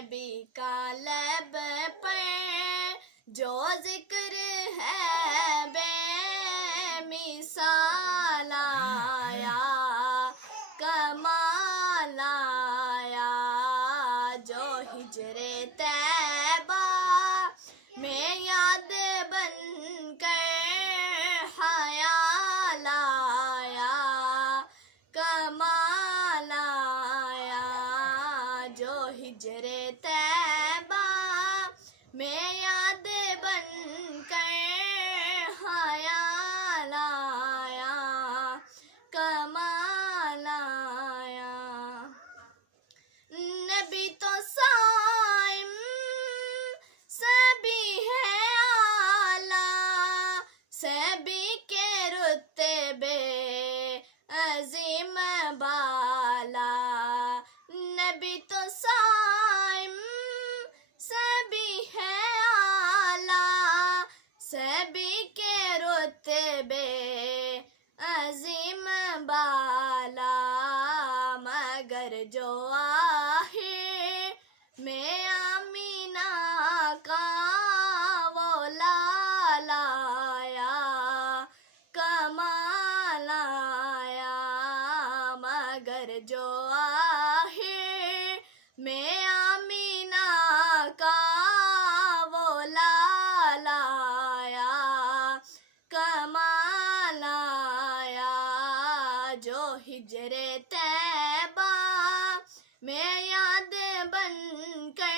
نبی کا لب پر جو ذکر ہے بے مثال آیا، کمال آیا، جو ہجر طیبہ میں یاد بن کر خیال آیا، کمال آیا، جو ہجر طیبہ میں یاد بن کر خیال آیا، کمال آیا۔ نبی تو صائم سبھی ہے اعلیٰ، سبھی کے رتبے عظیم بالا، نبی تو صائم سبھی ہے اعلیٰ، سبھی کے رتبے عظیم بالا، مگر جو آخر میں آمینہ کا وہ لال آیا، کمال آیا، مگر جو آخر میں آمینہ کا وہ لال آیا، کمال آیا، جو ہجر طیبہ میں یاد بن کر